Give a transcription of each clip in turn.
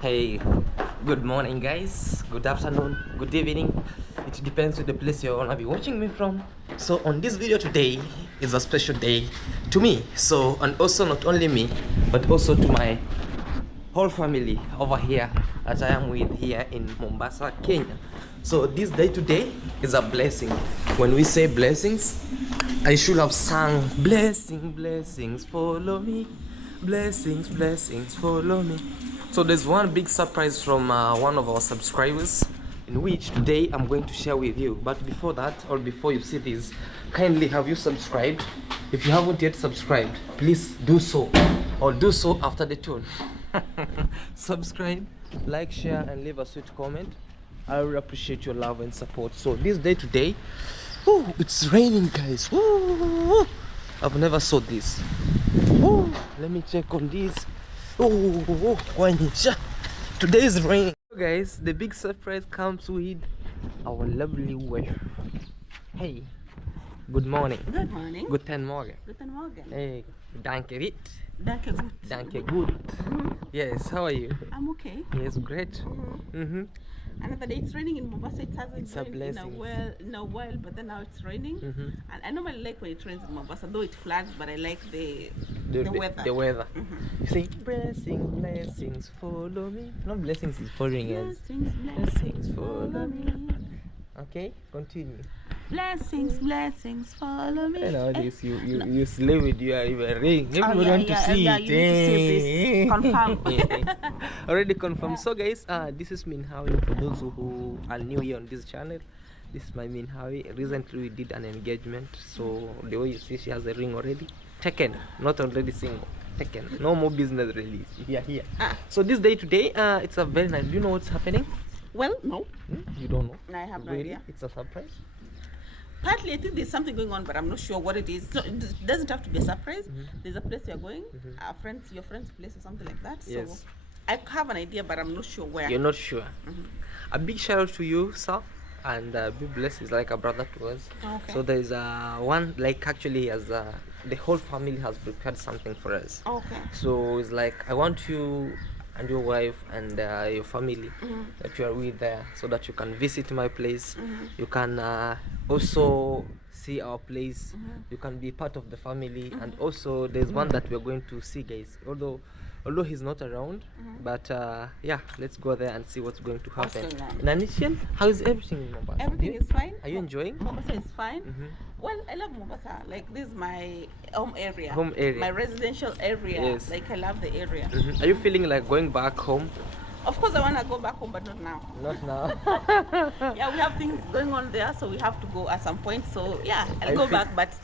Hey, good morning, guys. Good afternoon, good evening. It depends on the place you're gonna be watching me from. So, on this video today is a special day to me. So, and also not only me, but also to my whole family over here that I am with here in Mombasa, Kenya. So, this day today is a blessing. When we say blessings, I should have sung blessing, blessings follow me. Blessings, blessings follow me. So there's one big surprise from one of our subscribers in which today I'm going to share with you. But before that, or before you see this, kindly have you subscribed? If you haven't yet subscribed, please do so, or do so after the tune. Subscribe, like, share, and leave a sweet comment. I will appreciate your love and support. So this day today, oh, it's raining, guys. Woo! I've never saw this. Woo! Let me check on this. Oh, today is raining. So guys, the big surprise comes with our lovely wife. Hey, good morning. Good morning. Guten Morgen. Guten Morgen. Hey, danke it. Danke gut. Danke good. Yes, how are you? I'm okay. Yes, great. Another day. It's raining in Mombasa. It hasn't It's a rained in a while, but then now it's raining. And I normally like when it rains in Mombasa, though it floods, but I like the weather. The weather. You say, blessings follow me. No, blessings is following us. Blessings follow me. Okay, continue. Blessings follow me. I know this. You slay with your ring. Everyone want to see yeah, it. you need to see this. Confirm. Already confirmed. So guys, this is Minhawi. For those who are new here on this channel, this is my Minhawi. Recently we did an engagement, so the way you see, she has a ring already taken, not already single. Taken. No more business release. Here. So this day today, it's a very nice. Do you know what's happening? Well, no. You don't know? I have no Really? idea. It's a surprise. Partly, I think there's something going on, but I'm not sure what it is. So it doesn't have to be a surprise. There's a place you're going, your friend's place or something like that. So Yes. I have an idea, but I'm not sure where. You're not sure. A big shout out to you, sir, and be blessed. Is like a brother to us. Okay. So there's one, like, actually, as the whole family has prepared something for us. Okay. So it's like, I want you and your wife and your family that you are with there, so that you can visit my place. You can also see our place. You can be part of the family. And also there's one that we're going to see, guys, although he's not around, but yeah, let's go there and see what's going to happen. Okay, Nanishan, how is everything in Mombasa? Everything is fine. Are you enjoying? Mombasa is fine. Well, I love Mombasa. Like, this is my home area. Home area. My residential area. Yes. Like, I love the area. Are you feeling like going back home? Of course, I want to go back home, but not now. Not now. Yeah, we have things going on there, so we have to go at some point. So yeah, I'll go back, but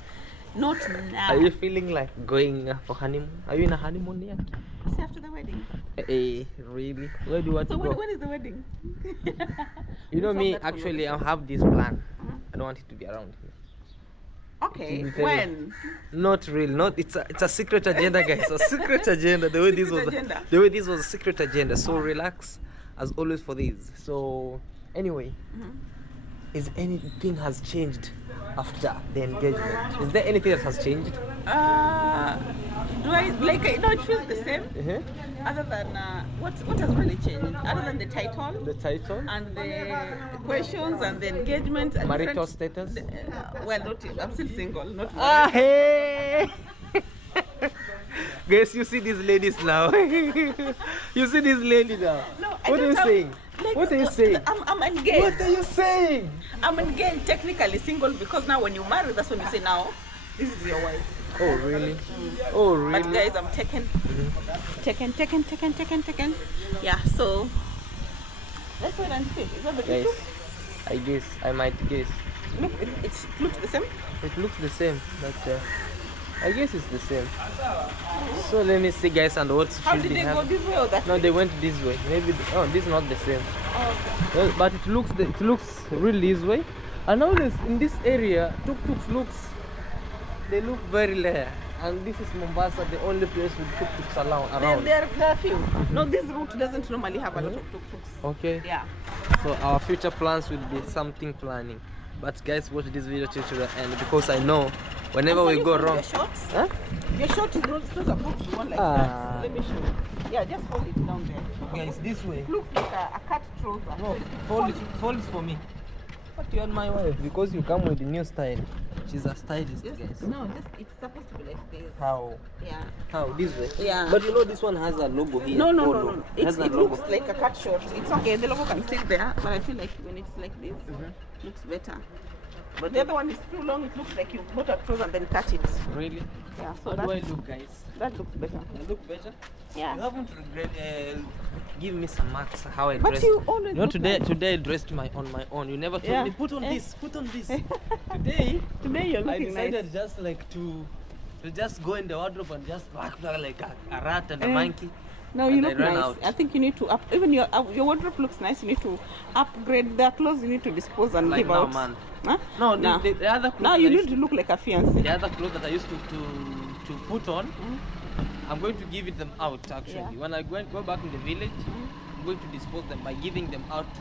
not now. Are you feeling like going for honeymoon? Are you in a honeymoon yet? See, after the wedding. Hey, really? Where do you want So to go? when is the wedding? You know Solve me, that actually, I conversation. have this plan. I don't want it to be around here. Okay, To be very- when? Not real. Not. It's a secret agenda, guys. A secret agenda. The way this was. agenda. The way this was a secret agenda. So relax, as always for this. So anyway, is anything has changed after the engagement? Is there anything that has changed? Do I like? No, it feels the same. Other than what has really changed? Other than the title. The title, And the questions and the engagement and marital different- status. well, not I'm still single, not Ah, married. hey! Guys, you see these ladies now. You see this lady now. No, I What are don't you have- saying? like, What are you saying? I'm engaged. What are you saying? I'm engaged, technically single, because now when you marry, that's when you say, now this is your wife. Oh really? Oh really? But guys, I'm taken. Taken. Yeah, so let's wait and see. Is that the Guys, truth? I guess I might guess. Look, it looks the same. It looks the same, but I guess it's the same. So let me see, guys, and what How should did be they go happening. this way or that No, way? they went this way. Maybe. Oh, this is not the same. Oh, okay. Well, but it looks really this way. And now in this area, tuk-tuks they look very rare. And this is Mombasa, the only place with tuk-tuks around. There are a few. No, this route doesn't normally have a lot of tuk-tuks. Okay. Yeah. So our future plans will be something planning. But guys, watch this video till the end, because I know whenever we go wrong. Your shorts? Huh? Your short is not supposed to be one like Ah. that. Let me show you. Yeah, just hold it down there. Guys, this way. It looks like a cut trouser. No, fold it for me. But you and my wife, because you come with the new style. She's a stylist, Just, guys. no, just it's supposed to be like this. How? Yeah. How? This way? Yeah. But you know this one has a logo here. No. Polo. It Has a looks logo. like a cut short. It's okay. The logo can sit there, but I feel like when it's like this, it looks better. But the other one is too long. It looks like you bought a trouser and then cut it. Really? Yeah. So How that do I look, guys? that looks better. I look better? Yeah. You haven't give me some marks how I But dressed. you always look today nice. I dressed on my own. You never told Yeah. me put on Eh. this, put on this. Today Today you're I looking decided nice. just like to just go in the wardrobe and just act like a rat and a Eh. monkey. No, you And I look ran nice. out. I think you need to up. Even your wardrobe looks nice. You need to upgrade the clothes. You need to dispose and Like give now, out. man. Huh? No, Nah. the other clothes Now that you I need used to look like a fiancé. the other clothes that I used to put on, I'm going to give them out actually. Yeah. When I go back in the village, I'm going to dispose them by giving them out to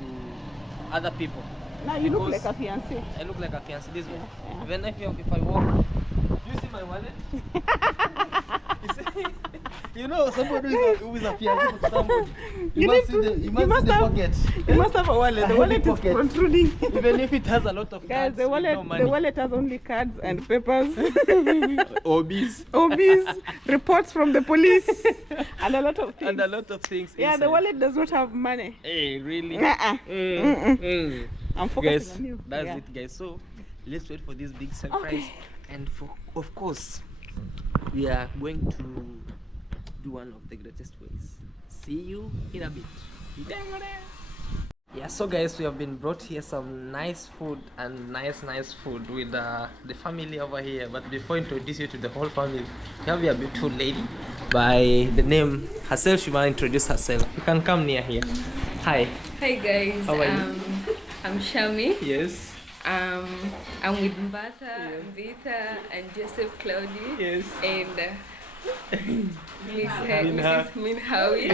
other people. Now you look like Because a fiancé. I look like a fiancé this way. Yeah. Even if I walk, you see my wallet? you see? You know, somebody who is a fiancé to somebody. You must see the pocket. You must have a wallet. The I wallet have is a pocket. protruding. Even if it has a lot of Guys, cards, the with no wallet, money. the wallet has only cards and papers, Obese. OBs, reports from the police, and a lot of things. And a lot of things. Yeah, the inside. wallet does not have money. Hey, really? Uh-uh. I'm focusing Guys, on you. that's Yeah. it, guys. So let's wait for this big surprise, Okay. and of course, we are going to do one of the greatest ways. See you in a bit. Yeah, so guys, we have been brought here some nice food and nice food with the family over here. But before I introduce you to the whole family, we have a beautiful lady by the name herself. She will introduce herself. You can come near here. Hi. Hi guys, How are you? I'm Shami. Yes. I'm with Mbata, Vita, and Joseph Claude. Yes. And Minha. Mrs. Minhawi.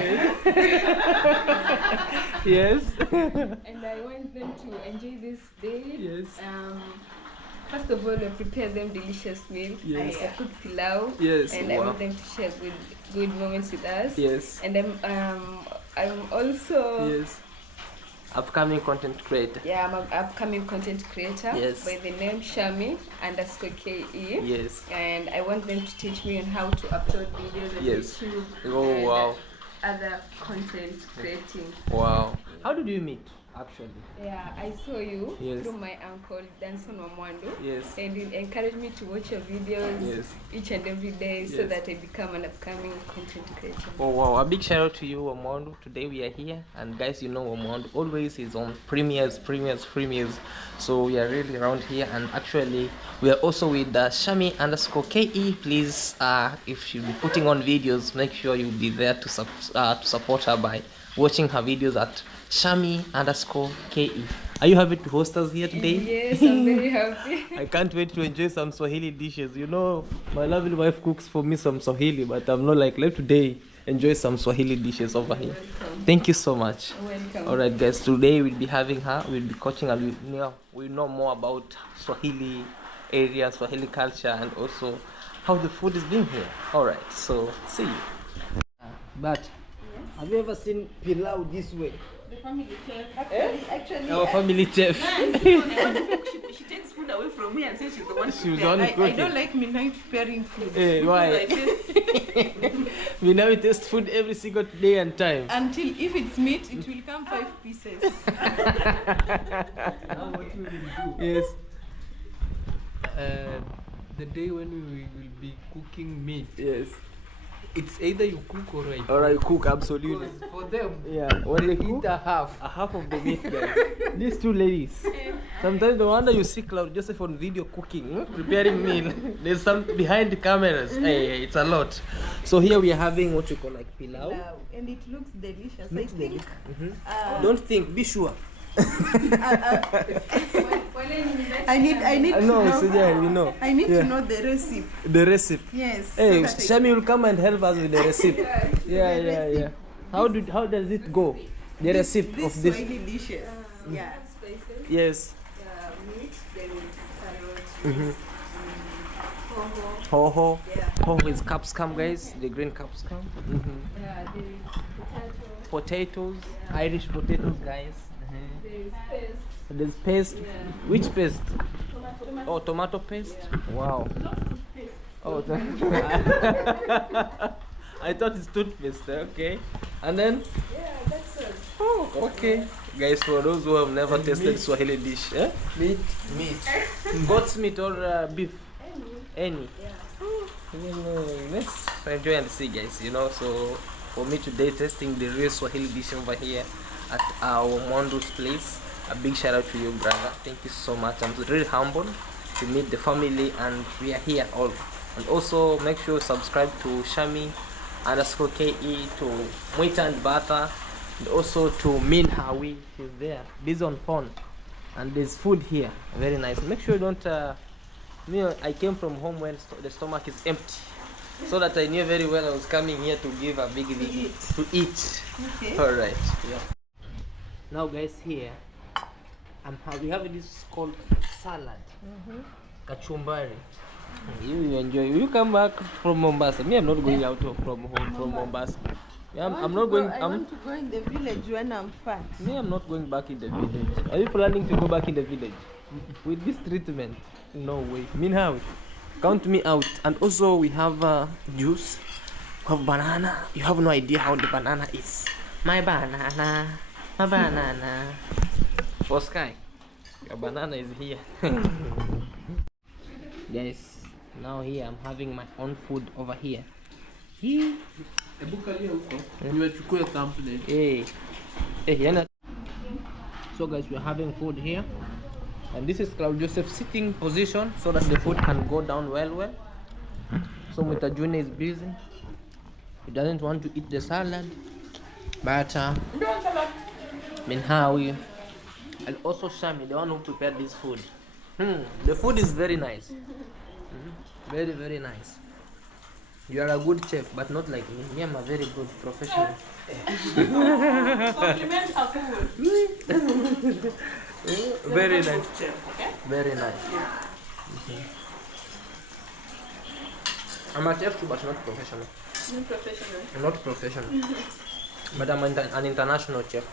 Yes. And I want them to enjoy this day. Yes. First of all, I prepare them delicious meal. Yes. I cook pilau. Yes, And I wow. want them to share good moments with us. Yes. And I'm also Yes. Upcoming content creator. I'm an upcoming content creator Yes. by the name Shami_KE. Yes. And I want them to teach me on how to upload videos on Yes. YouTube Oh, and wow. other content creating. Wow. How did you meet, actually? Yeah, I saw you Yes. through my uncle Danson Wamwando. Yes. And he encouraged me to watch your videos Yes. each and every day so Yes. that I become an upcoming content creator. Oh wow, a big shout out to you, Wamondo. Today we are here, and guys, you know Wamondo always is on premieres. So we are really around here, and actually we are also with Shami_KE. Please, if she'll be putting on videos, make sure you'll be there to support her by watching her videos at Shami_KE. Are you happy to host us here today? Yes, I'm very happy. I can't wait to enjoy some Swahili dishes. You know, my lovely wife cooks for me some Swahili, but I'm not like, let today enjoy some Swahili dishes over here. Welcome. Thank you so much. Welcome. All right, guys, today we'll be having her, we'll be coaching, and we know more about Swahili area, Swahili culture, and also how the food is being here. All right, so see you. But have you ever seen pilau this way? The family chef. Actually, Our family chef. she takes food away from me and says she's the one She was preparing. the one I cooking. don't like midnight preparing food. Hey, because why? I taste- We now taste food every single day and time. Until if it's meat, it will come 5 pieces. Now what we will do, Yes. the day when we will be cooking meat, Yes. it's either you cook or I Or I cook, absolutely. Because for them, Yeah. When they they cook, eat a half. a half of the meat, guys. These two ladies. Sometimes no wonder you see Claude Joseph on video cooking, preparing meal. There's some behind the cameras. Hey, it's a lot. So here we are having what you call like pilau. And it looks delicious. Looks I think delicious. Don't think, be sure. I need to No, know. so yeah, you know. I need Yeah. to know the recipe. The recipe. Yes. Hey, so that I- Shami will come and help us with the recipe. Yeah, The yeah, recipe. yeah. How does it go? The recipe this of this. Swahili dishes. Yeah. Spices, Yes. meat, then carrot, Ho. Ho. Yeah. Ho is capsicum, guys. The green capsicum. Yeah, there is potato. Potatoes, Yeah. Irish potatoes, guys. There is paste. There's paste. Yeah. Which paste? Tomato. Oh, tomato paste. Yeah. Wow. Not toothpaste. Oh, I thought it's toothpaste. Okay. And then, Yeah, that's it. oh, okay. Guys, for those who have never And tasted meat. Swahili dish, eh? Meat. Meat. Goat's meat or beef? Any. Yeah. Let's enjoy and see, guys. You know, so for me today, testing the real Swahili dish over here at our Mondo's place. A big shout out to you, brother. Thank you so much. I'm really humbled to meet the family, and we are here all. And also make sure you subscribe to Shami _ KE, to Mwita and Bata, and also to Min Hawi. She's there, busy on phone. And there's food here, very nice. Make sure you don't. I came from home when the stomach is empty, so that I knew very well I was coming here to give a big to eat. Okay. All right. Yeah. Now, guys, here we have this called salad, kachumbari. You enjoy. You come back from Mombasa. Me, I'm not going out from home from Mombasa. Yeah, I'm not going. I want to go in the village when I'm fat. Me, I'm not going back in the village. Are you planning to go back in the village with this treatment? No way. Mean how? Count me out. And also we have juice. We have banana. You have no idea how the banana is. My banana. My banana. For Sky, your banana is here. Guys, now here I'm having my own food over here. Here. Hebu kalia huko. Niwechukue thumbnail. Hey. Hey, yana. So guys, we're having food here. And this is Claude Joseph sitting position so that the food can go down well. So Mr. Junior is busy. He doesn't want to eat the salad. But Minhawi and also Shami, the one who prepared this food. The food is very nice. Very, very nice. You are a good chef, but not like me. Me, I'm a very good professional. Compliment her food. Very nice. Chef, okay? Very nice. I'm a chef too, but not professional. Not professional. I'm not professional. But I'm an international chef.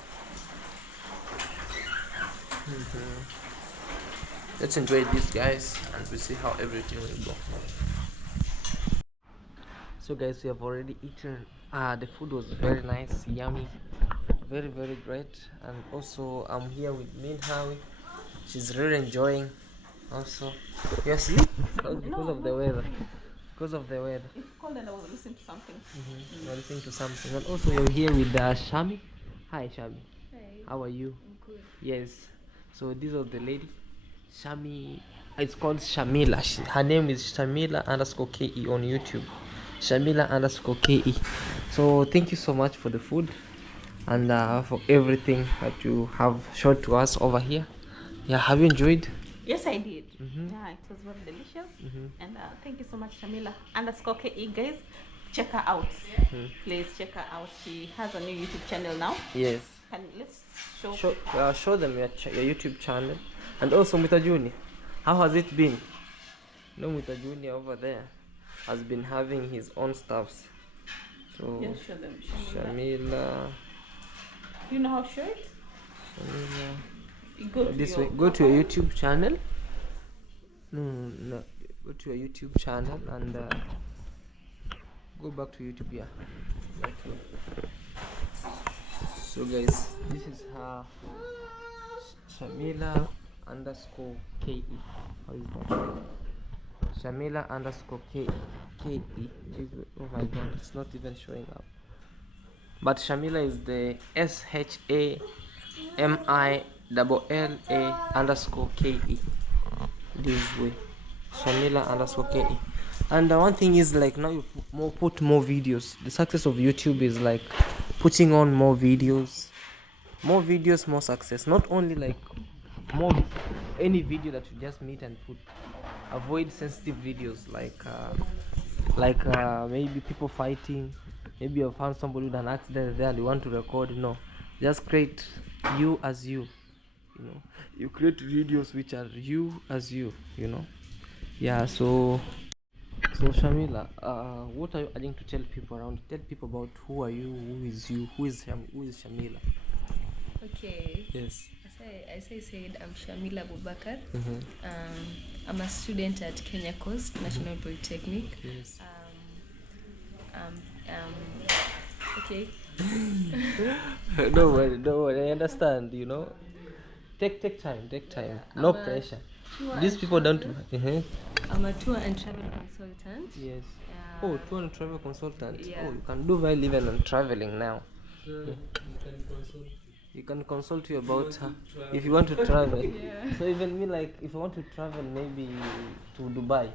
Let's enjoy this, guys, and we'll see how everything will go. So guys, we have already eaten. The food was very nice, yummy, very, very great. And also I'm here with Minhawi. She's really enjoying. Also, you asleep because of the weather. Because of the weather. It's cold and I was listening to something. You're listening to something. And also you're here with Shami. Hi Shami. Hey, How are you? I'm good. Yes. So this was the lady. Shami. It's called Shamila. Her name is Shamila _ KE on YouTube. Shamila _ KE. So thank you so much for the food and for everything that you have showed to us over here. Yeah, have you enjoyed? Yes, I did. Yeah, it was very delicious. And thank you so much, Shamila _ KE, guys. Check her out. Please check her out. She has a new YouTube channel now. Yes. And let's show. Show them your YouTube channel. And also Mr. Junior, how has it been? No, Mr. Junior over there has been having his own stuffs. So Yeah, show them. Shamila. Do you know how to show it? Shamila. You go to This your way. Go to your YouTube channel. No. Go to your YouTube channel and go back to YouTube. Yeah. That way. So guys, this is her Shamila _ KE. How is that? Shamila _ KE. Oh my god, it's not even showing up. But Shamila is the SHAMILLA _ KE. This way. Shamila _ KE. And one thing is, like, now you put more videos. The success of YouTube is like putting on more videos, more success. Not only like more any video that you just meet and put. Avoid sensitive videos like maybe people fighting. Maybe you found somebody with an accident there and you want to record. No, just create you as you. You know, you create videos which are you as you. You know, yeah. So So Shamila, what are you adding to tell people around? Tell people about who are you, who is you, who is Shamila? Okay. Yes. As I said, I'm Shamila Abubakar. I'm a student at Kenya Coast National Polytechnic. Yes. Okay. Don't worry. I understand. You know, take time. No pressure. These people don't. I'm a tour and travel consultant. Yes. Oh, tour and travel consultant. Yeah. Oh, you can do very little on traveling now. You can consult. You can consult you about if you want to travel. So even me, like, if I want to travel maybe to Dubai,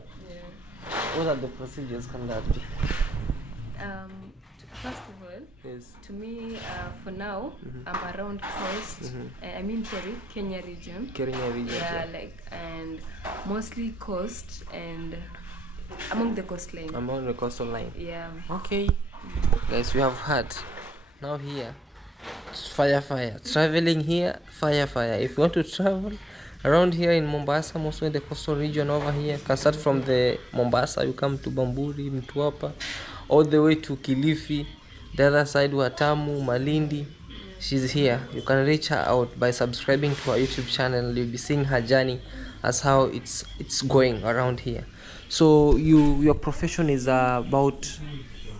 what are the procedures can that be? First of all, Yes. to me, for now, I'm around coast. I mean, sorry, Kenya region. Kenya region. Yeah, like, and mostly coast and among the coastline. Among the coastal line. Yeah. Okay. Guys, we have had now here fire. Traveling here, fire. If you want to travel around here in Mombasa, mostly in the coastal region over here, you can start from the Mombasa, you come to Bamburi, Mtwapa, all the way to Kilifi, the other side Watamu, Malindi. She's here. You can reach her out by subscribing to her YouTube channel. You'll be seeing her journey as how it's going around here. So your profession is about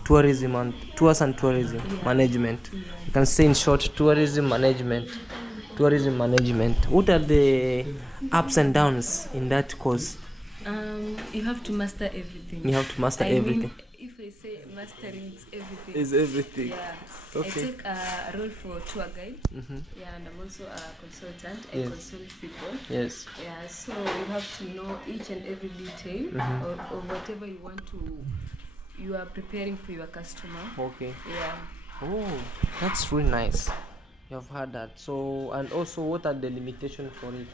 tourism and tours and tourism management. You can say in short tourism management. What are the ups and downs in that course? You have to master everything. You have to master I everything. mean, if I say mastering, it's everything. Is everything. Yeah. Okay. I take a role for tour guide. Yeah, and I'm also a consultant. I Yes. consult people. Yes. Yeah, so you have to know each and every detail of whatever you are preparing for your customer. Okay. Yeah. Oh, that's really nice. You have heard that. So, and also, what are the limitations for it?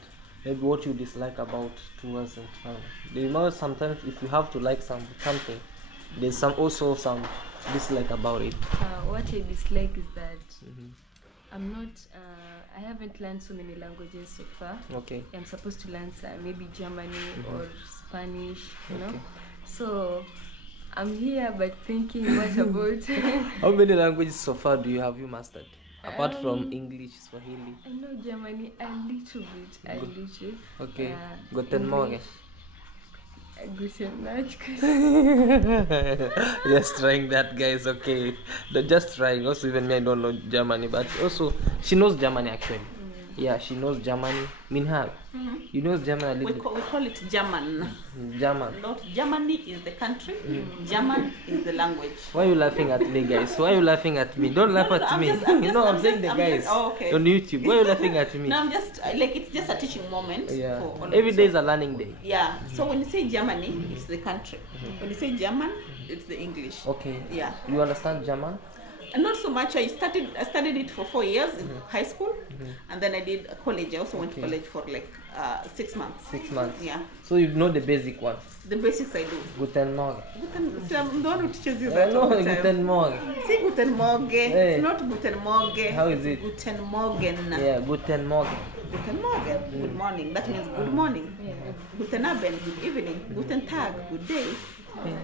Maybe what you dislike about tours and travel. You know, sometimes if you have to like something, there's also some dislike about it. What I dislike is that I'm not. I haven't learned so many languages so far. Okay. I'm supposed to learn maybe Germany or Spanish. You know, Okay. so I'm here but thinking what about. How many languages so far do you have mastered? Apart from English, Swahili. I know Germany a little bit. Okay. Yeah, Guten Morgen. Guten Nacht. Just trying that, guys. Okay. Just trying. Also, even me, I don't know Germany, but also she knows Germany actually. Yeah, she knows Germany. Minha, you know German a little We call it German. bit. German. Not Germany is the country. German is the language. Why are you laughing at me, guys? Why are you laughing at me? Don't laugh No, at I'm me. just- I'm You know, just- I'm saying I'm the just- guys oh, okay. on YouTube. Why are you laughing at me? No, I'm just like it's just a teaching moment. Yeah. For all Every of day us. is a learning day. Yeah. So when you say Germany, it's the country. When you say German, it's the English. Okay. Yeah. You understand German? And not so much. I studied it for 4 years in high school, and then I did a college. I also went to college for like 6 months. 6 months. Yeah. So you know the basic ones. The basics I do. Guten Morgen. See, I'm the one who teaches you I that all know the time. Guten Morgen. Say Guten Morgen. Hey. It's not Guten Morgen. How is it? Guten Morgen. Yeah, Guten Morgen. Guten Morgen. Good morning. That means good morning. Guten Abend. Good evening. Guten Tag. Good day.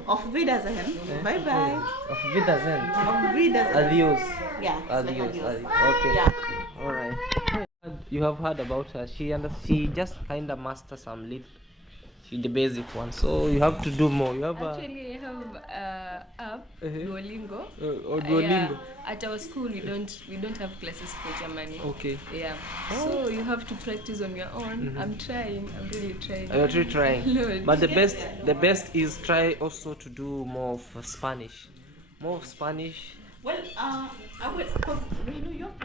Auf Wiedersehen. Bye bye. Auf Wiedersehen. Auf Wiedersehen. Adios. Yeah. It's like Adios. adios. Okay. Yeah. All right. You have heard about her. She just kind of masters some little. She the basic one. So you have to do more. You have Actually, I have app Duolingo. Duolingo. Yeah, at our school, we don't have classes for Germany. Okay. Yeah. So you have to practice on your own. I'm trying. I'm really trying. You're really trying. Lord. But the best is try also to do more of Spanish. More of Spanish. Well, I will, because you have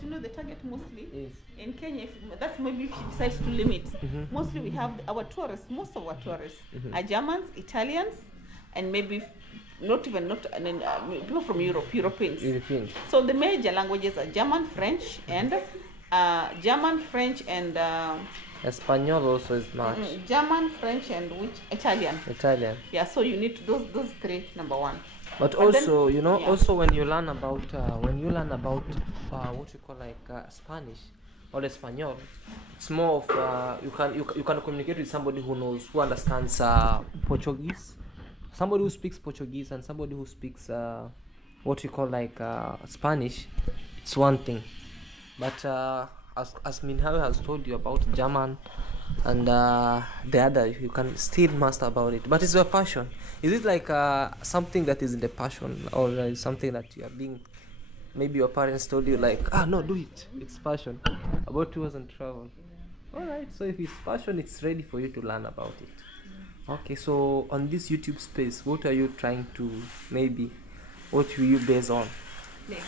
to know the target mostly. Yes. In Kenya, that's maybe if she decides to limit. Mostly we have our tourists, most of our tourists are Germans, Italians, and maybe people from Europe, Europeans. European. So the major languages are German, French, and Espanol also is much. German, French, and Italian. Italian. Yeah, so you need those three, number one. But And then- also, yeah. also when you learn about what you call like Spanish or Espanol, it's more of you can communicate with somebody who understands Portuguese, somebody who speaks Portuguese and somebody who speaks what we call like Spanish, it's one thing. But as Minhawe has told you about German and the other, you can still master about it. But it's your passion. Is it like something that is in the passion, or something that you are being? Maybe your parents told you like, no, do it. It's passion about tours and travel. All right. So if it's passion, it's ready for you to learn about it. Okay. So on this YouTube space, what are you trying to what will you base on? Like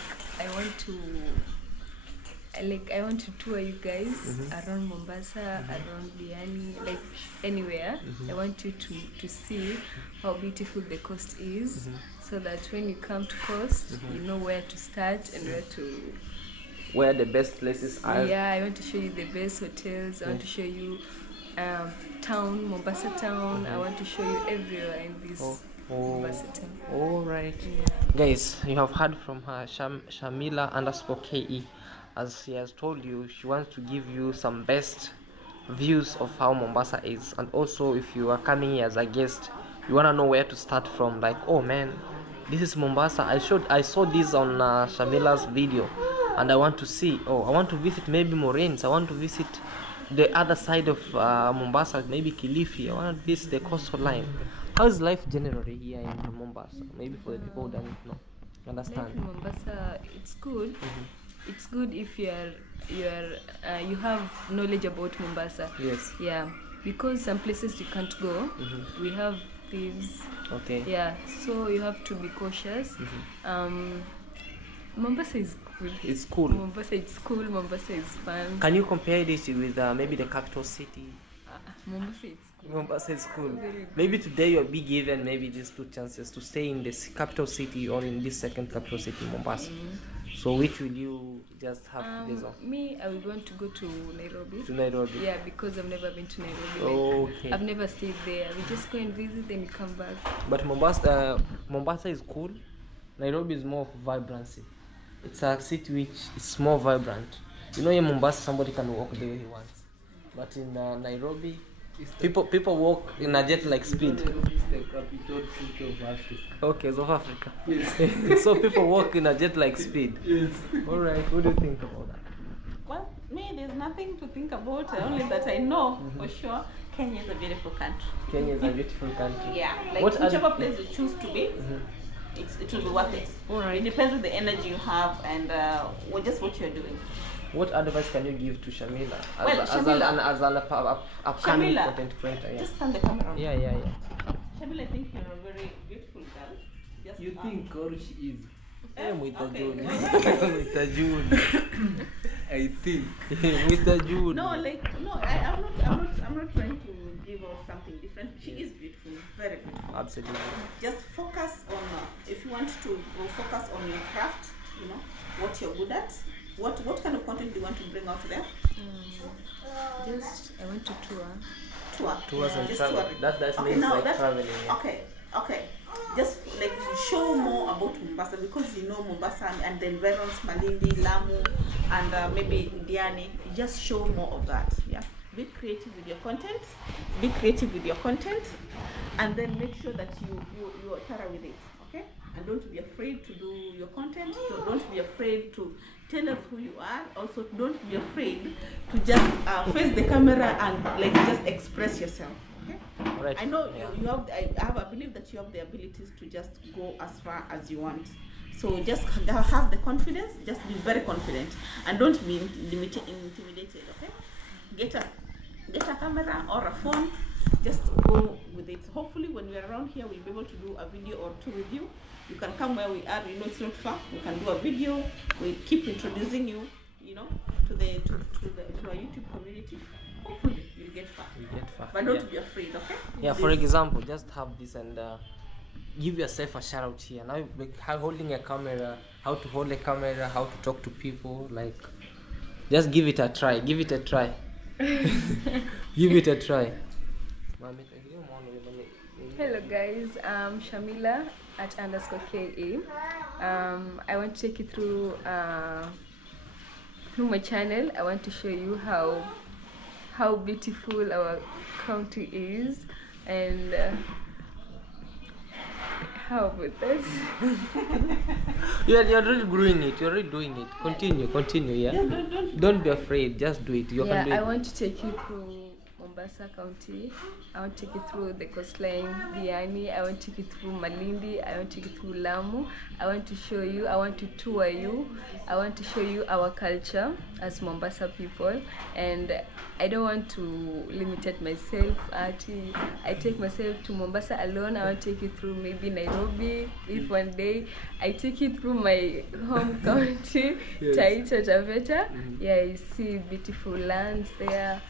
I want to tour you guys around Mombasa, around Diani, like anywhere. I want you to see how beautiful the coast is, so that when you come to coast, you know where to start and where the best places are. Yeah, I want to show you the best hotels. I want to show you town, Mombasa town. I want to show you everywhere in this Mombasa town. All right. Guys, you have heard from her, Shamila_KE. As she has told you, she wants to give you some best views of how Mombasa is. And also, if you are coming here as a guest, you want to know where to start from. Like, oh man, this is Mombasa. I saw this on Shamila's video, and I want to see. I want to visit maybe Moraines. I want to visit the other side of Mombasa, maybe Kilifi. I want to visit the coastal line. How is life generally here in Mombasa? Maybe for the people who don't know. Understand? Life in Mombasa, it's good. It's good if you have knowledge about Mombasa. Yes. Yeah, because some places you can't go. We have thieves. Okay. Yeah, so you have to be cautious. Mombasa is good. It's cool. Mombasa is cool. Mombasa is fun. Can you compare this with maybe the capital city? Mombasa is cool. Mombasa is cool. Maybe today you'll be given maybe these two chances to stay in this capital city or in this second capital city, Mombasa. So which will you just have this on? Me, I would want to go to Nairobi. To Nairobi? Yeah, because I've never been to Nairobi. Okay. I've never stayed there. We just go and visit, then we come back. But Mombasa is cool. Nairobi is more of vibrancy. It's a city which is more vibrant. You know, in Mombasa, somebody can walk the way he wants. But in Nairobi, people walk in a jet-like speed. Nairobi is the capital city of Africa. Okay, South Africa. Yes. So people walk in a jet-like speed. Yes. All right. What do you think about that? Well, me, there's nothing to think about. Only that I know for sure Kenya is a beautiful country. Kenya is a beautiful country. Yeah, like whichever place you choose to be, it will be worth it. All right. It depends on the energy you have and just what you're doing. What advice can you give to Shamila as an upcoming Shamila, content creator? Yeah. Just turn the camera on. Yeah. Shamila, I think you're a very beautiful girl. Just, You think or she is? Mr. okay. June. Mr. June. I think. Mr. June. No, I'm not trying to give her something different. She is beautiful, very beautiful. Absolutely. Just focus on if you want to focus on your craft, you know, what you're good at. What kind of content do you want to bring out there? Just I want to tour. Tours and just travel. tour. That Okay, means now like traveling. Yeah. Okay. Just like show more about Mombasa, because you know Mombasa and the environs, Malindi, Lamu, and maybe Diani. Just show more of that. Yeah. Be creative with your content. And then make sure that you are thorough with it. Okay. And don't be afraid to do your content. Don't be afraid to tell us who you are. Also, don't be afraid to just face the camera and like just express yourself. Okay. Right. I know you have. I believe that you have the abilities to just go as far as you want. So just have the confidence. Just be very confident and don't be intimidated. Okay. Get a camera or a phone. Just go with it. Hopefully, when we're around here, we'll be able to do a video or two with you. You can come where we are. You know, it's not far. We can do a video. We keep introducing you. You know, to our YouTube community. Hopefully, you'll get far. But don't be afraid. Okay. Yeah. For example, just have this and give yourself a shout out here. Now, how holding a camera, how to hold a camera, how to talk to people. Like, just give it a try. Give it a try. Hello guys, I'm Shamila at _KE. I want to take you through my channel. I want to show you how beautiful our county is, and How about this? You're already growing it. You're already doing it. Continue. Yeah. Don't be afraid. Just do it. You can do I it. want to take you through Mombasa County. I want to take you through the coastline, Diani. I want to take you through Malindi. I want to take you through Lamu. I want to show you. I want to tour you. I want to show you our culture as Mombasa people. And I don't want to limit myself. I take myself to Mombasa alone. I want to take you through maybe Nairobi. If one day I take you through my home county, Yes. Taita Taveta. Yeah, you see beautiful lands there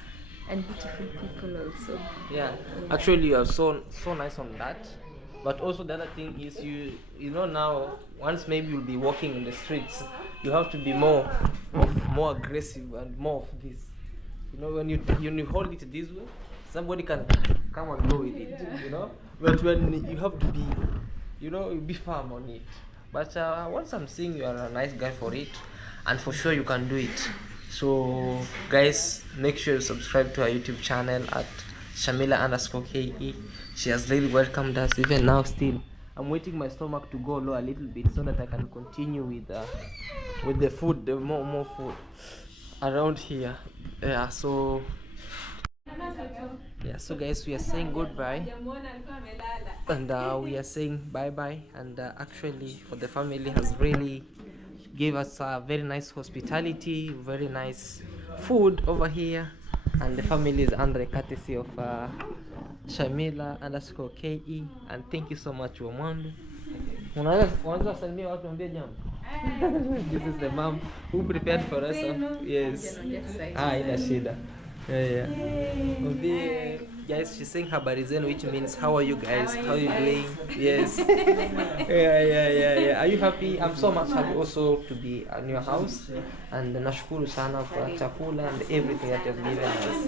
and beautiful people also. Yeah. Actually, you are so nice on that. But also the other thing is you know now once maybe you'll be walking in the streets, you have to be more aggressive and more of this. You know when you hold it this way, somebody can come and go with it. You know, but when you have to be, be firm on it. But once I'm seeing you are a nice guy for it, and for sure you can do it. So guys, make sure you subscribe to our YouTube channel at Shamila_KE. She has really welcomed us. Even now still I'm waiting my stomach to go low a little bit so that I can continue with the food, the more food around here. So guys, we are saying goodbye and we are saying bye bye, and actually for the family has really gave us a very nice hospitality, very nice food over here, and the family is under the courtesy of Shamila_KE, and thank you so much Wamandu. This is the mom who prepared for us. Yes. Ina shida. Yeah. Guys, she's saying habari zenu, which means how are you guys? How are you doing? Yes. Yeah. Are you happy? I'm so much happy also to be in your house, and nashukuru sana kwa chakula and everything that you've given us.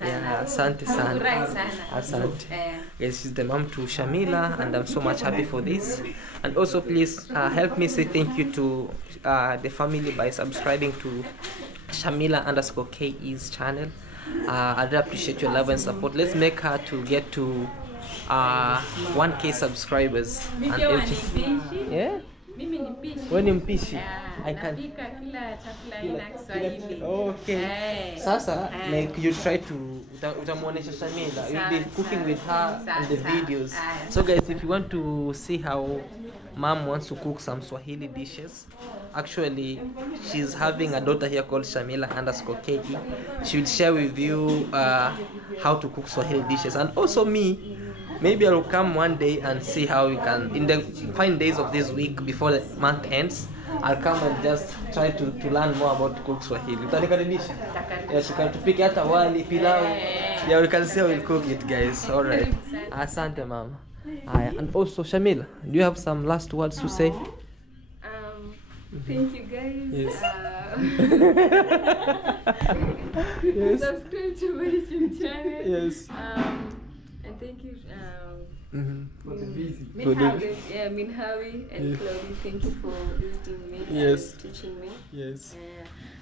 Yeah, asante sana. Asante. Yes, she's the mom to Shamila, and I'm so much happy for this. And also please help me say thank you to the family by subscribing to Shamila_KE's channel. I really appreciate your love and support. Let's make her to get to 1K subscribers and everything. Yeah? When you mpishi, I can. Okay. Sasa, like you try to utamuonesha Shamila. You'll be cooking with her in the videos. So guys, if you want to see how mom wants to cook some Swahili dishes, actually she's having a daughter here called Shamila_KE. She will share with you how to cook Swahili dishes, and also me. Maybe I'll come one day and see how we can, in the fine days of this week before the month ends, I'll come and just try to learn more about cook Swahili. Utanikaribisha? Yes, you can tupike hata wali, pilau. Yeah, we can see how we'll cook it, guys. Alright. Asante mama. And also Shamila, do you have some last words to say? Thank you guys. Yes. Yes. Subscribe to my YouTube channel. Yes. And thank you For the visit. Minhawi and Claude, thank you for visiting me Yes. and teaching me. Yes.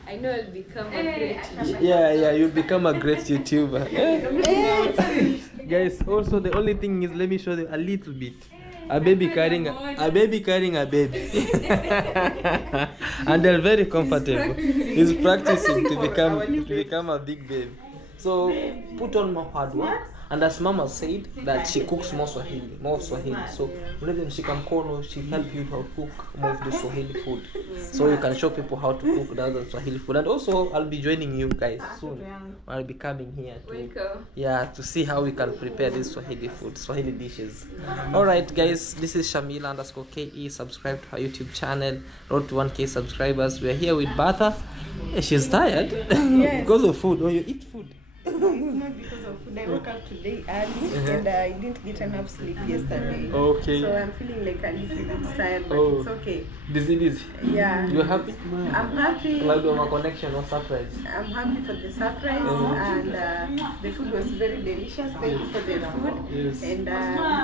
I know I'll become a great teacher. Yeah, you'll become a great YouTuber. Guys, also the only thing is, let me show you a little bit. A baby carrying a baby. And they're very comfortable. He's practicing to become a big baby. So put on more hard work. And as Mama said that she cooks more Swahili. So whenever she can call, she help you to cook more of the Swahili food. So you can show people how to cook the other Swahili food. And also I'll be joining you guys soon. I'll be coming here to see how we can prepare this Swahili food, Swahili dishes. Alright guys, this is Shamila_KE. Subscribe to her YouTube channel. Road to 1K subscribers. We're here with Batha. She's tired because of food. Oh, you eat food. It's not because of food. I woke up today early and I didn't get enough sleep yesterday. Okay. So I'm feeling like a little bit tired, but it's okay. Busy. Yeah. You're happy? I'm happy. Cloud of a connection or surprise? I'm happy for the surprise, and the food was very delicious. Thank you for the food. Yes. And we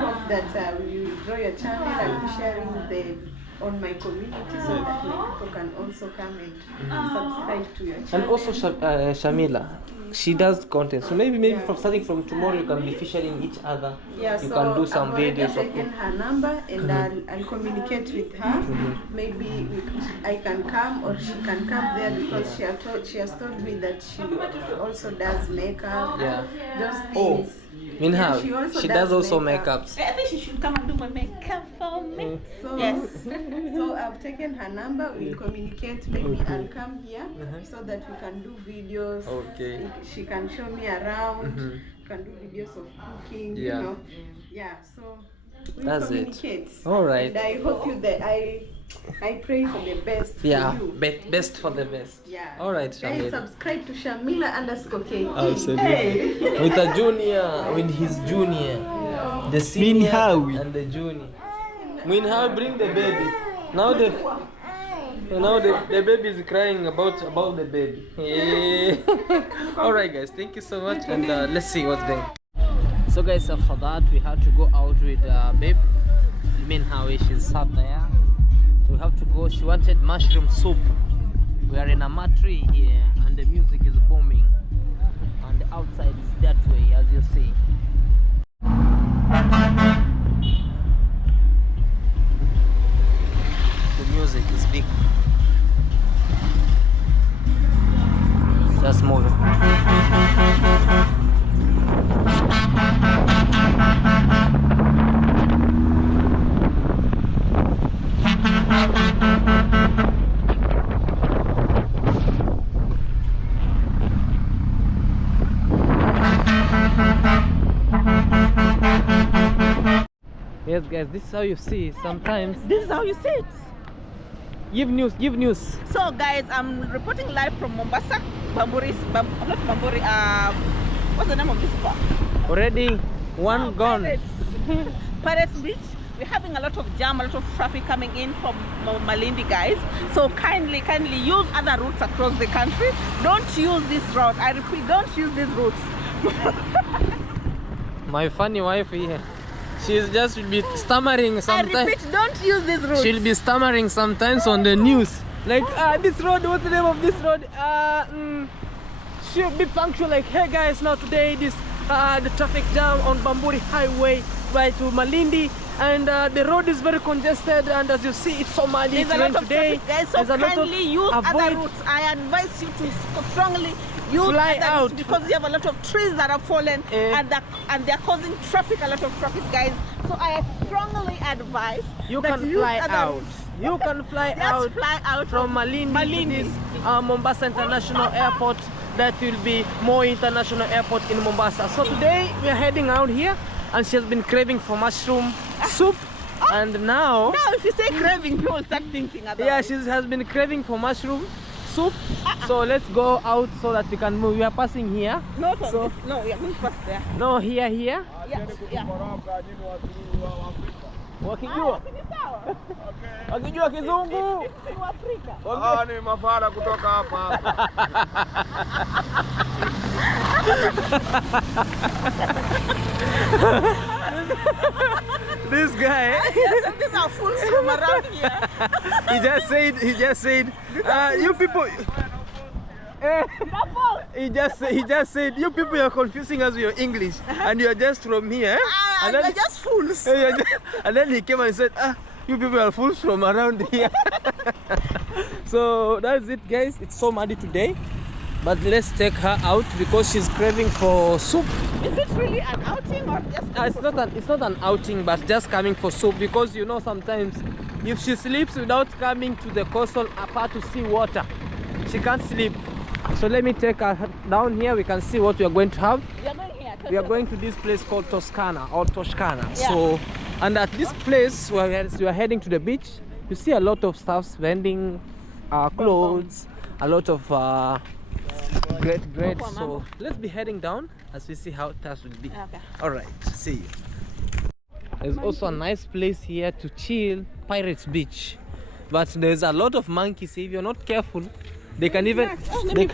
hope that we will grow your channel and be sharing the on my community so that my people can also come and subscribe to your channel. And also Shamila, she does content, so maybe from starting from tomorrow you can be featuring each other. Yeah, you so can do some I've videos already taken her number and I'll communicate with her. Maybe I can come or she can come there because she has told me that she also does makeup. Yeah. Those Oh, things. Minha, Yeah, she does also makeup. makeups. I think she should come and do my makeup for me. So, yes. So I've taken her number. We'll communicate. Maybe I'll come here so that we can do videos. Okay. She can show me around. Can do videos of cooking. Yeah. You know. Yeah. So we'll That's communicate. it. All right. And I hope you that I pray for the best Yeah, for you. best for the best. Yeah. All right, Guys, Shamila. subscribe to Shamila_KE. Absolutely. Hey. With a junior, with his junior, the senior Minhawi. and the junior. Minhawi, bring the baby. Now the baby is crying about the baby. Hey. All right, guys. Thank you so much, and let's see what's going. So, guys, for that we had to go out with babe. Minhawi, she's sat there. So we have to go. She wanted mushroom soup. We are in a tree here, and the music is booming. And the outside is that way, as you see. The music is big. Just moving. Yes, guys, this is how you see sometimes. This is how you see it. Give news. So guys, I'm reporting live from Mombasa, not Bamburi, what's the name of this park? Already one gone. Pirates Beach. We're having a lot of jam, a lot of traffic coming in from Malindi, guys. So kindly use other routes across the country. Don't use this route. I repeat, don't use these routes. My funny wife here. She's just be stammering sometimes. I repeat, don't use this route. She'll be stammering sometimes on the news. Like, this road, what's the name of this road? She'll be punctual like, hey guys, now today this the traffic jam on Bamburi Highway right to Malindi. And the road is very congested, and as you see, it's so muddy. There's a lot of traffic, guys, so kindly use other routes. I advise you to strongly use fly other out routes because you have a lot of trees that are fallen and they're causing traffic, a lot of traffic, guys. So I strongly advise you that can you fly use out. routes. You can fly out from Malindi to this Mombasa International Airport. That will be more international airport in Mombasa. So today we are heading out here, and she has been craving for mushroom soup. And now if you say craving, people start thinking about yeah, she has been craving for mushroom soup. So let's go out so that we can move. We are passing here. No, we are going to pass there. No, here. Yeah. Wakijua wakijua kizungu Ni mafara kutoka hapa. This guy These are fools from around here. he just said you people he just said you people are confusing us with your English and you're just from here And they're just fools. and then he came and said you people are fools from around here. So that's it, guys. It's so muddy today, but let's take her out because she's craving for soup. Is it really an outing or just It's not an outing, but just coming for soup, because you know sometimes if she sleeps without coming to the coastal part to see water, she can't sleep. So let me take her down here. We can see what we are going to have. We are going to this place called Toscana or Toscana. Yeah. So, and at this place we are heading to the beach. You see a lot of stuff vending, clothes, a lot of great. So let's be heading down as we see how that will be. Okay. All right, see you. There's also a nice place here to chill, Pirates Beach, but there's a lot of monkeys. If you're not careful, they can even they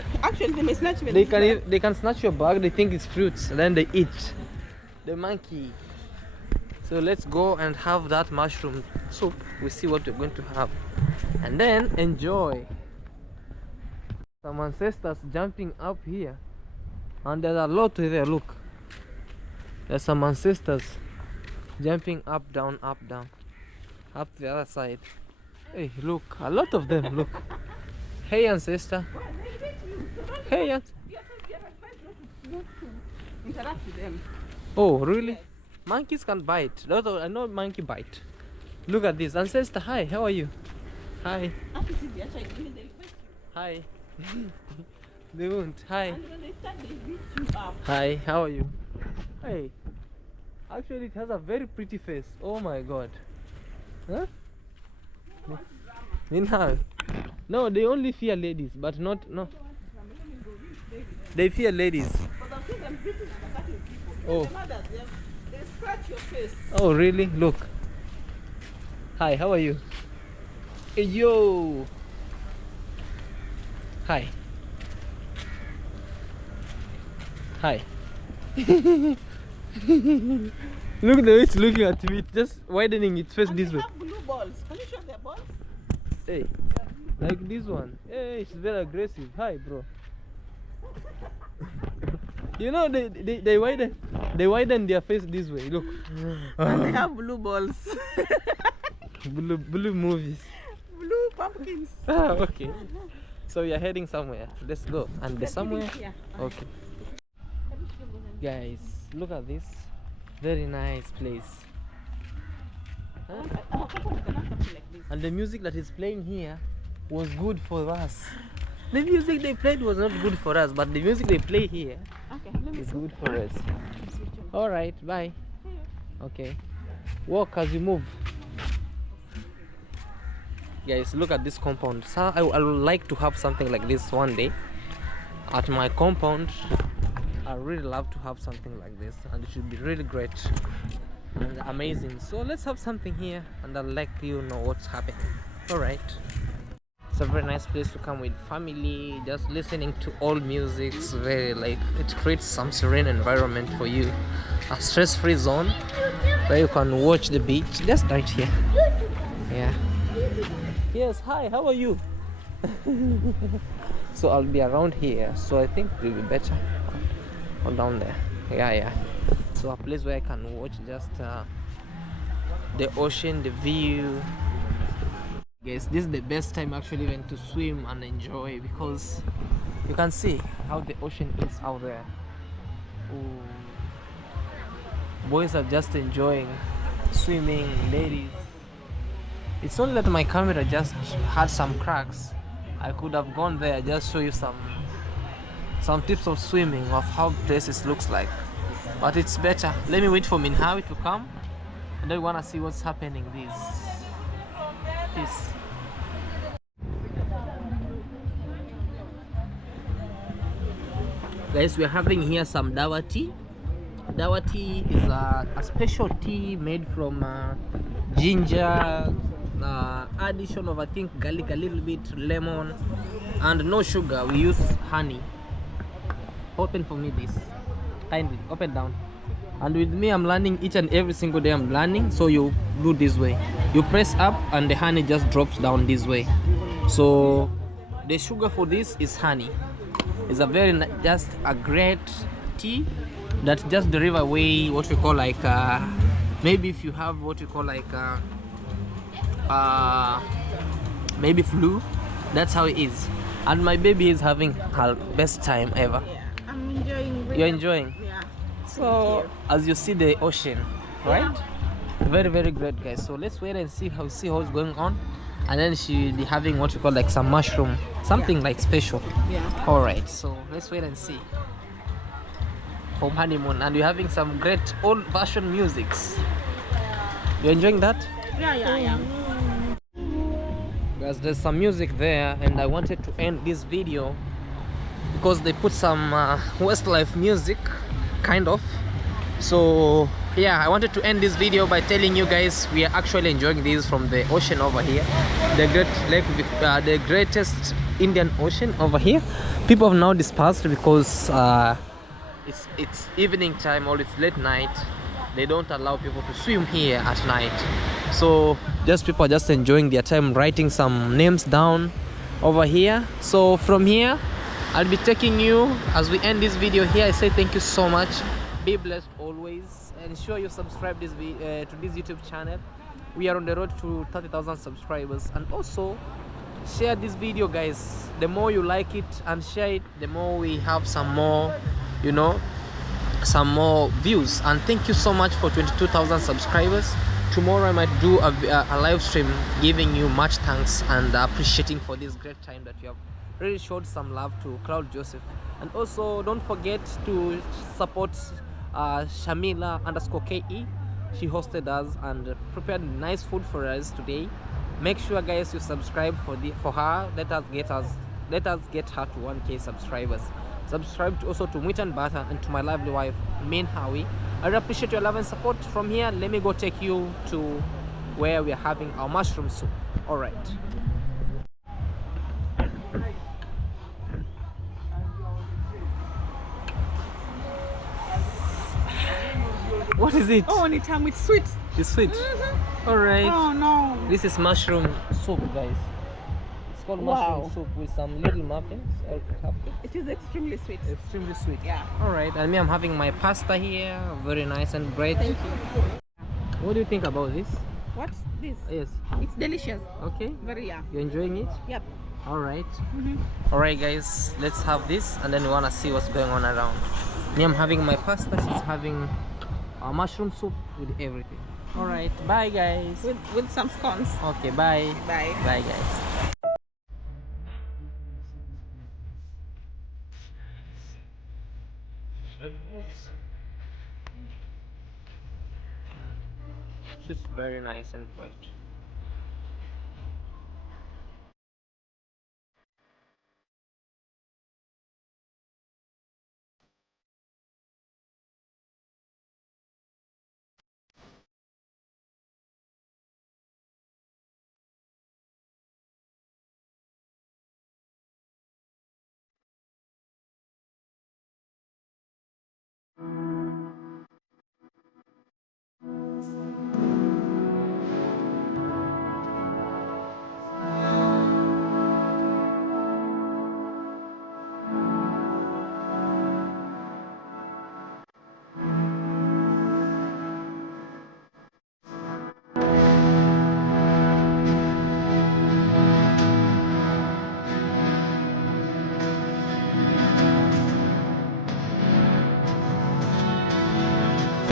can snatch your bag. They think it's fruits and then they eat. The monkey. So let's go and have that mushroom soup. We see what we're going to have, and then enjoy. Some ancestors jumping up here, and there's a lot there. Look, there's some ancestors jumping up, down, up the other side. Hey, look, a lot of them. Look. Hey, ancestor. Hey, Interact with them. oh, really? Monkeys can bite. I know monkey bite. Look at this. Ancestor, hi, how are you? Hi. Hi. They won't. Hi. And when they start, they beat you up. Hi, how are you? Hey. Actually, it has a very pretty face. Oh my god. Huh? No, they only fear ladies, but not, no. They fear ladies. But I've seen them beating and attacking people. Oh. The mothers, they scratch your face. Oh, really? Look. Hi, how are you? Hey, yo. Hi. Hi. Look the way it's looking at me. It's just widening its face And this they way. have blue balls. Can you show their balls? Hey, like this one. Hey, it's very aggressive. Hi, bro. You know they widen their face this way. Look. And they have blue balls. blue movies. Blue pumpkins. Ah, okay. So we are heading somewhere. Let's go. And the somewhere. Yeah. Okay. Guys, look at this. Very nice place. Huh? And the music that is playing here was good for us. The music they played was not good for us, but the music they play here is good for us. Alright, bye. Okay. Walk as you move. Guys, look at this compound. So I would like to have something like this one day at my compound. I really love to have something like this, and it should be really great and amazing. So let's have something here, and I'll let you know what's happening. All right. It's a very nice place to come with family, just listening to old music. It's very it creates some serene environment for you, a stress-free zone where you can watch the beach just right here. Yeah. Yes. Hi. How are you? So I'll be around here, so I think it will be better. Or down there. Yeah. So a place where I can watch just the ocean, the view. Guys, this is the best time actually when to swim and enjoy, because you can see how the ocean is out there. Ooh. Boys are just enjoying swimming, ladies. It's only that my camera just had some cracks. I could have gone there, just show you some tips of swimming, of how places looks like, but it's better. Let me wait for Minhawi to come, and I want to see what's happening. This guys, we're having here some dawa tea. Dawa tea is a special tea made from ginger, addition of I think garlic, a little bit lemon, and no sugar. We use honey. Open for me this, kindly open down. And with me, I'm learning each and every single day. I'm learning. So you do this way, you press up and the honey just drops down this way. So the sugar for this is honey. It's a very just a great tea that just derive away what we call like maybe if you have what we call like maybe flu. That's how it is. And my baby is having her best time ever. I'm enjoying. You're enjoying? Yeah. So as you see the ocean, right? Very, very great, guys. So let's wait and see what's going on, and then she'll be having what we call like some mushroom, something like special. Yeah. All right. So let's wait and see. From honeymoon, and we're having some great old-fashioned musics. You're enjoying that? Yeah. Guys, there's some music there, and I wanted to end this video because they put some Westlife music, kind of. So yeah, I wanted to end this video by telling you guys we are actually enjoying this from the ocean over here, the the greatest Indian Ocean over here. People have now dispersed because it's evening time or it's late night, they don't allow people to swim here at night. So just people are just enjoying their time writing some names down over here. So from here I'll be taking you as we end this video here. I say thank you so much, be blessed always, ensure you subscribe to this YouTube channel. We are on the road to 30,000 subscribers, and also share this video, guys. The more you like it and share it, the more we have some more, you know, some more views. And thank you so much for 22,000 subscribers. Tomorrow I might do a live stream giving you much thanks and appreciating for this great time that you have really showed some love to Claude Joseph. And also don't forget to support Shamila_KE. She hosted us and prepared nice food for us today. Make sure, guys, you subscribe for her. Let us get her to 1K subscribers. Subscribe also to Meat and Butter and to my lovely wife Min Howie. I really appreciate your love and support. From here, let me go take you to where we are having our mushroom soup. All right. What is it? Oh, anytime it's sweet. It's sweet. All right. Oh no. This is mushroom soup, guys. It's called mushroom soup with some little muffins or cupcakes. It is extremely sweet. Extremely sweet. Yeah. All right. And me, I'm having my pasta here. Very nice and bread. Thank you. What do you think about this? What's this? Yes. It's delicious. Okay. Very You enjoying it? Yep. All right. All right, guys. Let's have this, and then we wanna see what's going on around. Me, I'm having my pasta. She's having a mushroom soup with everything. All right. Bye, guys. With some scones. Okay. Bye. Bye. Bye, guys. It's very nice and bright.